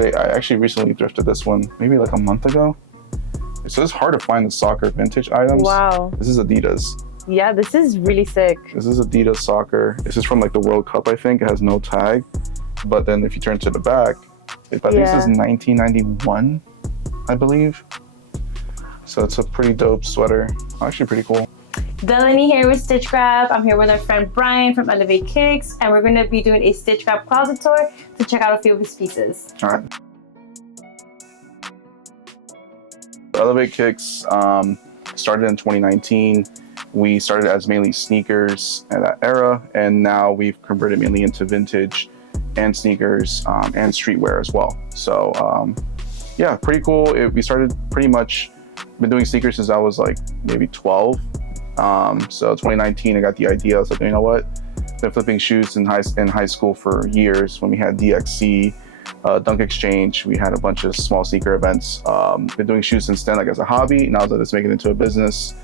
I actually recently thrifted this one, maybe like a month ago. So it's hard to find the soccer vintage items. Wow. This is Adidas. Yeah, this is really sick. This is Adidas soccer. This is from like the World Cup, I think. It has no tag. But then if you turn to the back, I think this is 1991, I believe. So it's a pretty dope sweater. Actually pretty cool. Delaney here with StitchGrab. I'm here with our friend Bryan from Elevate Kicks, and we're going to be doing a StitchGrab Closet Tour to check out a few of his pieces. All right. Elevate Kicks started in 2019. We started as mainly sneakers at that era, and now we've converted mainly into vintage and sneakers and streetwear as well. So yeah, pretty cool. We started pretty much, been doing sneakers since I was like maybe 12. So 2019, I got the idea. I was like, you know what? Been flipping shoes in high school for years when we had DXC, Dunk Exchange. We had a bunch of small sneaker events. Been doing shoes since then, like as a hobby. Now that it's making it into a business,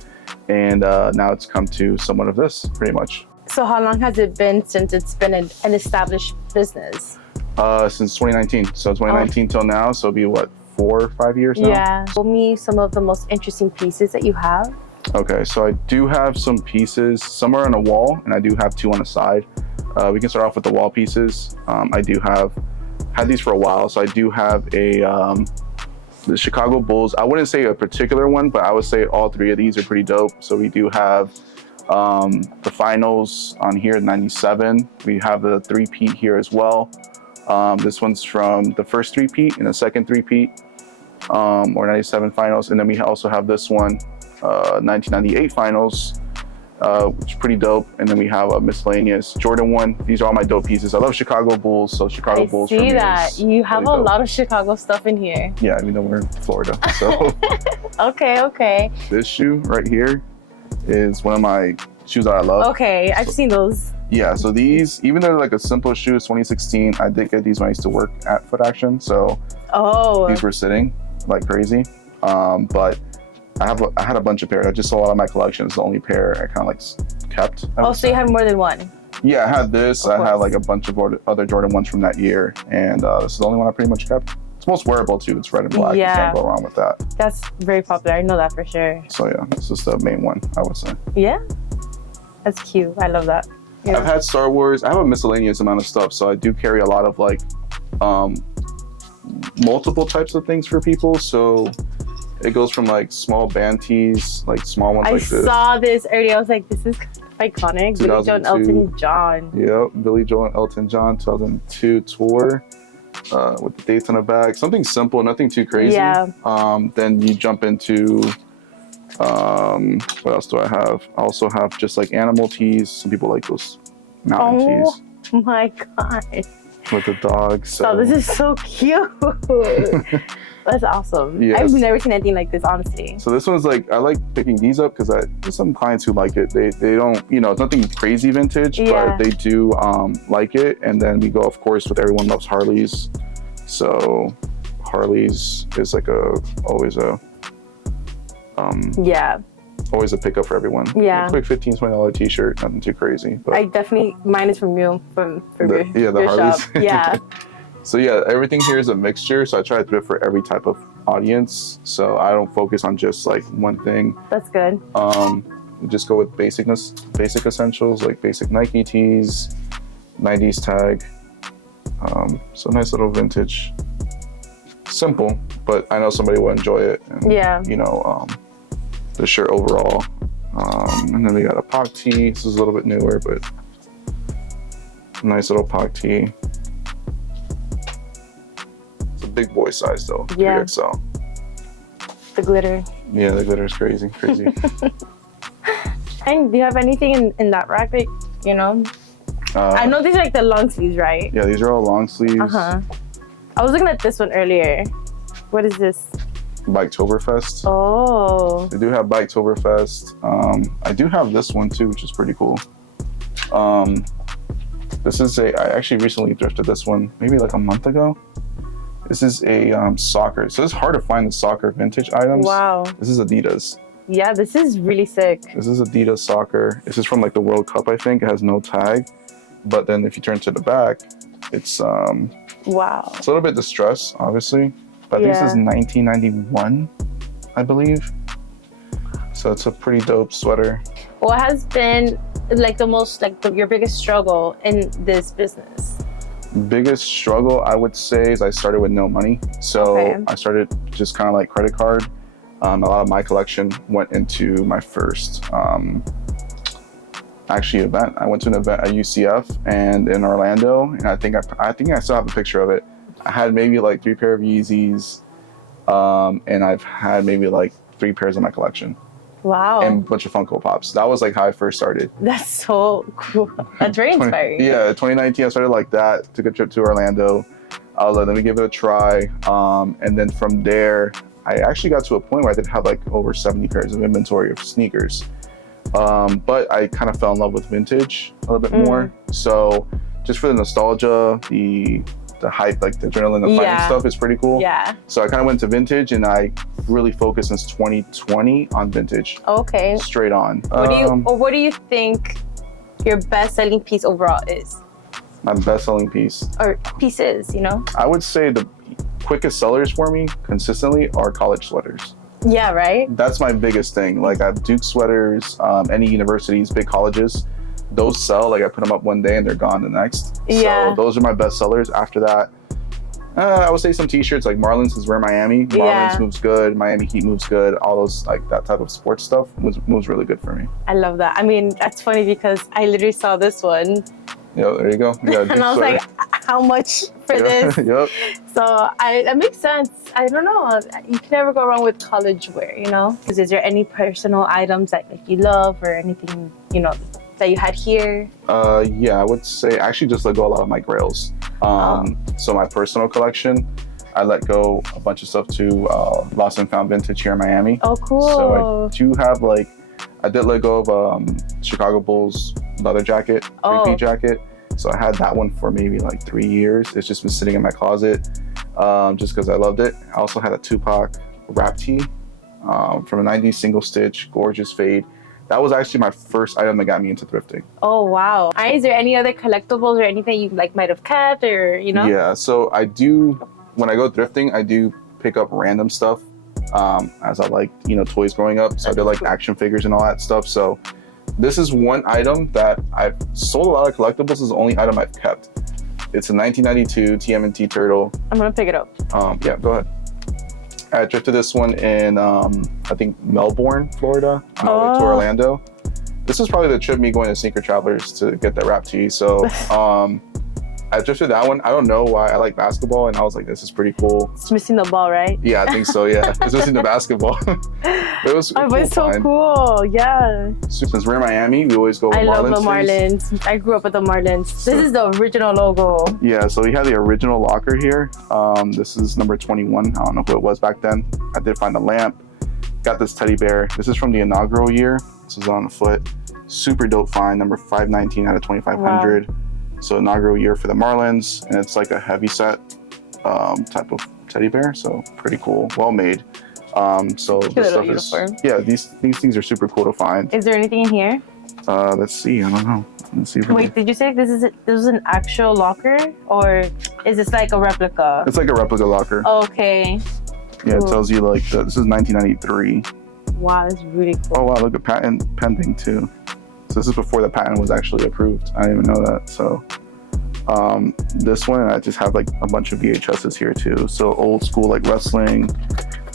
and now it's come to somewhat of this, pretty much. So how long has it been since it's been an established business? Since 2019. So 2019 till now. So it'll be what, 4 or 5 years now? Yeah. Show me some of the most interesting pieces that you have. Okay, so I do have some pieces. Some are on a wall, and I do have 2 on the side. We can start off with the wall pieces. I do had these for a while, so I do have the Chicago Bulls. I wouldn't say a particular one, but I would say all 3 of these are pretty dope. So we do have the finals on here, 97. We have the 3-peat here as well. This one's from the first 3-peat and the second 3-peat, or 97 finals. And then we also have this one, 1998 finals, which is pretty dope. And then we have a miscellaneous Jordan 1. These are all my dope pieces. I love Chicago Bulls, so Chicago Bulls. I see that. You have a lot of Chicago stuff in here. Yeah, even though we're in Florida. So okay. This shoe right here is one of my shoes that I love. Okay, I've seen those. Yeah, so these, even though they're like a simple shoe, it's 2016. I did get these when I used to work at Foot Action, so these were sitting like crazy. But I had a bunch of pairs. I just sold out of my collection. It's the only pair I kind of like kept. So you have more than one? Yeah, I had this. I had like a bunch of other Jordan 1s from that year, and this is the only one I pretty much kept. It's most wearable too. It's red and black. Yeah. You can't go wrong with that. That's very popular. I know that for sure. So yeah, this is the main one, I would say. Yeah, that's cute. I love that. Yeah. I've had Star Wars. I have a miscellaneous amount of stuff, so I do carry a lot of like multiple types of things for people. So it goes from like small band tees, like small ones like this. I saw this earlier. I was like, this is iconic. Billy Joe and Elton John. Yep, Billy Joe and Elton John 2002 tour with the dates on the back. Something simple, nothing too crazy. Yeah. Then you jump into what else do I have? I also have just like animal tees. Some people like those mountain tees. Oh my god. With the dogs. So this is so cute. That's awesome. Yes. I've never seen anything like this, honestly. So this one's like, I like picking these up because there's some clients who like it. They don't, it's nothing crazy vintage, but they do like it. And then we go, of course, with everyone loves Harleys. So Harleys is like always a pickup for everyone. Yeah. A quick $15, $20 t-shirt, nothing too crazy. But mine is from you, from the Harleys. Shop. Yeah. So yeah, everything here is a mixture. So I try to do it for every type of audience. So I don't focus on just like one thing. That's good. We just go with basic essentials, like basic Nike tees, 90s tag. So nice little vintage. Simple, but I know somebody will enjoy it. And, the shirt overall. And then we got a POC tee. This is a little bit newer, but nice little POC tee. It's a big boy size though, 3XL. The glitter. Yeah, the glitter is crazy. And do you have anything in that rack that, I know these are like the long sleeves, right? Yeah, these are all long sleeves. I was looking at this one earlier. What is this? Biketoberfest. Oh. They do have Biketoberfest. I do have this one too, which is pretty cool. This is I actually recently thrifted this one, maybe like a month ago. This is a soccer. So it's hard to find the soccer vintage items. Wow. This is Adidas. Yeah, this is really sick. This is Adidas soccer. This is from like the World Cup, I think. It has no tag. But then if you turn to the back, it's Wow. It's a little bit distressed, obviously, but I think this is 1991, I believe. So it's a pretty dope sweater. What has been like the most, like your biggest struggle in this business? Biggest struggle, I would say, is I started with no money. So I started just kind of like credit card. A lot of my collection went into my first actually event. I went to an event at UCF and in Orlando, and I think I still have a picture of it. I had maybe like 3 pair of Yeezys, and I've had maybe like 3 pairs in my collection. Wow. And a bunch of Funko Pops. That was like how I first started. That's so cool. That's very inspiring. 2019 I started like that. Took a trip to Orlando. I was like, let me give it a try. And then from there, I actually got to a point where I did have like over 70 pairs of inventory of sneakers. But I kind of fell in love with vintage a little bit more. So just for the nostalgia, the hype, like the adrenaline, the fighting stuff is pretty cool. Yeah. So I kind of went to vintage, and I really focused since 2020 on vintage. Okay. Straight on. What do you think your best-selling piece overall is? My best-selling piece. Or pieces, you know? I would say the quickest sellers for me consistently are college sweaters. Yeah, right? That's my biggest thing. Like I have Duke sweaters, any universities, big colleges. Those sell, like I put them up one day and they're gone the next. Yeah. So those are my best sellers. After that, I would say some t-shirts, like Marlins is wear Miami. Marlins moves good, Miami Heat moves good. All those, like that type of sports stuff moves really good for me. I love that. I mean, that's funny because I literally saw this one. Yeah, there you go. You and I was like, how much for this? Yep. So that makes sense. I don't know. You can never go wrong with college wear, you know? Because is there any personal items that like, you love or anything, you know, that you had here? Yeah, I would say I actually just let go a lot of my grails. So my personal collection, I let go a bunch of stuff to Lost and Found Vintage here in Miami. Oh, cool. So I do have like, I did let go of Chicago Bulls leather jacket, three-piece jacket. So I had that one for maybe like 3 years. It's just been sitting in my closet just because I loved it. I also had a Tupac wrap tee from a 90s single stitch, gorgeous fade. That was actually my first item that got me into thrifting. Oh, wow. Is there any other collectibles or anything you like might have kept or, you know? Yeah, so I do, when I go thrifting, I do pick up random stuff as I like, you know, toys growing up. So I did like action figures and all that stuff. So this is one item that I've sold a lot of collectibles. This is the only item I've kept. It's a 1992 TMNT Turtle. I'm gonna pick it up. Yeah, go ahead. I thrifted this one in, I think, Melbourne, Florida, to Orlando. This is probably the trip me going to Sneaker Travelers to get that wrap tee. So I thrifted that one. I don't know why. I like basketball, and I was like, this is pretty cool. It's missing the ball, right? Yeah, I think so, yeah. It's missing the basketball. But it was but it's so cool, yeah. Since we're in Miami, we always go with Marlins. I love the Marlins. I grew up with the Marlins. This is the original logo. Yeah, so we have the original locker here. This is number 21. I don't know who it was back then. I did find a lamp. Got this teddy bear. This is from the inaugural year. This is on the foot. Super dope find, number 519 out of 2,500. Wow. So inaugural year for the Marlins, and it's like a heavy set type of teddy bear. So pretty cool, well made. So this stuff is, yeah, these things are super cool to find. Is there anything in here? Let's see. I don't know. Let's see. Wait, did you say this is an actual locker, or is this like a replica? It's like a replica locker. Okay. Yeah, cool. It tells you like this is 1993. Wow, that's really cool. Oh wow, look at patent pending too. So this is before the patent was actually approved. I didn't even know that. So this one, I just have like a bunch of VHSs here too. So old school like wrestling,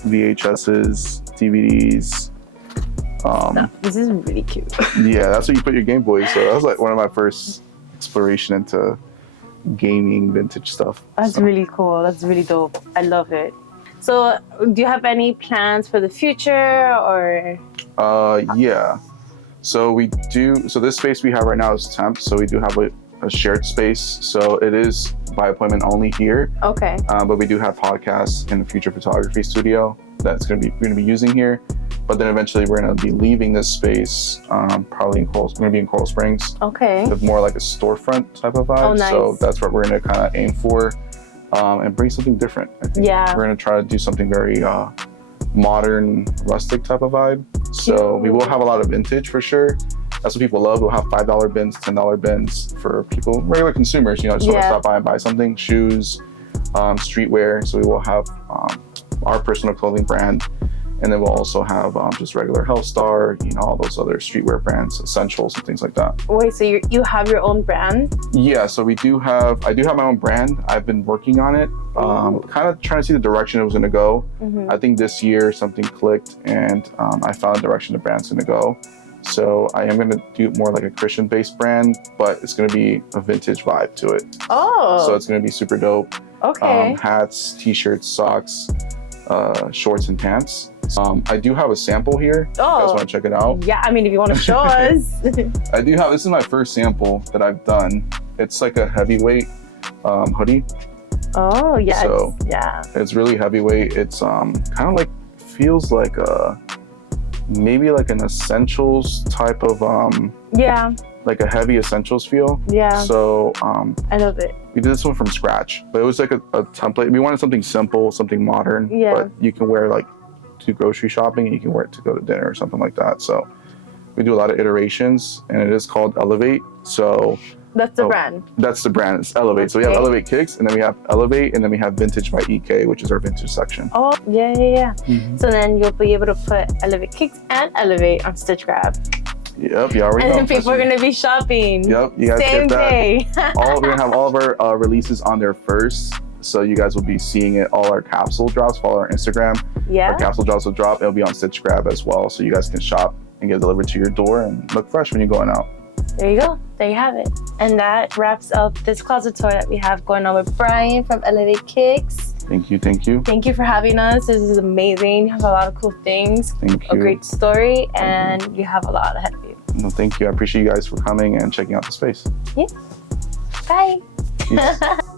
VHSs, DVDs. This is really cute. Yeah, that's where you put your Game Boy. So that was like one of my first exploration into gaming vintage stuff. That's really cool. That's really dope. I love it. So do you have any plans for the future or? Yeah. So we do, so this space we have right now is temp. So we do have a shared space. So it is by appointment only here. Okay. But we do have podcasts in the future photography studio that's we're gonna be using here. But then eventually we're gonna be leaving this space, probably we're gonna be in Coral Springs. Okay. With more like a storefront type of vibe. Oh, nice. So that's what we're gonna kind of aim for, and bring something different. I think. Yeah. We're gonna try to do something very modern, rustic type of vibe. So we will have a lot of vintage for sure. That's what people love. We'll have $5 bins, $10 bins for people, regular consumers, you know, just want to stop by and buy something, shoes, streetwear. So we will have our personal clothing brand, and then we'll also have just regular Hellstar, you know, all those other streetwear brands, essentials and things like that. Wait, so you have your own brand? Yeah, so I do have my own brand. I've been working on it, kind of trying to see the direction it was going to go. I think this year something clicked, and I found the direction the brand's going to go. So I am going to do more like a Christian-based brand, but it's going to be a vintage vibe to it. Oh. So it's going to be super dope. Okay. Hats, t-shirts, socks, shorts, and pants. I do have a sample here. If you guys want to check it out? Yeah, I mean, if you want to show us. I do have, this is my first sample that I've done. It's like a heavyweight hoodie. Oh, yes. So yeah. It's really heavyweight. It's kind of like, feels like maybe like an essentials type of, yeah, like a heavy essentials feel. Yeah. So I love it. we did this one from scratch, but it was like a template. We wanted something simple, something modern, but you can wear like to grocery shopping, and you can wear it to go to dinner or something like that. So we do a lot of iterations, and it is called Elevate. So that's the brand. That's the brand. It's Elevate. Okay. So we have Elevate Kicks, and then we have Elevate, and then we have Vintage by EK, which is our vintage section. Oh, yeah. So then you'll be able to put Elevate Kicks and Elevate on StitchGrab. Yep, you already know. And then people are going to be shopping. Yep, you guys Same get that. day. We're going to have all of our releases on there first. So you guys will be seeing it. All our capsule drops, follow our Instagram. Yeah. Our capsule drops will drop. It'll be on StitchGrab as well. So you guys can shop and get it delivered to your door and look fresh when you're going out. There you go. There you have it. And that wraps up this closet tour that we have going on with Bryan from Elevate Kicks. Thank you. Thank you. Thank you for having us. This is amazing. You have a lot of cool things. Thank you. A great story, and you have a lot ahead of you. No, thank you. I appreciate you guys for coming and checking out the space. Yeah. Bye. Peace.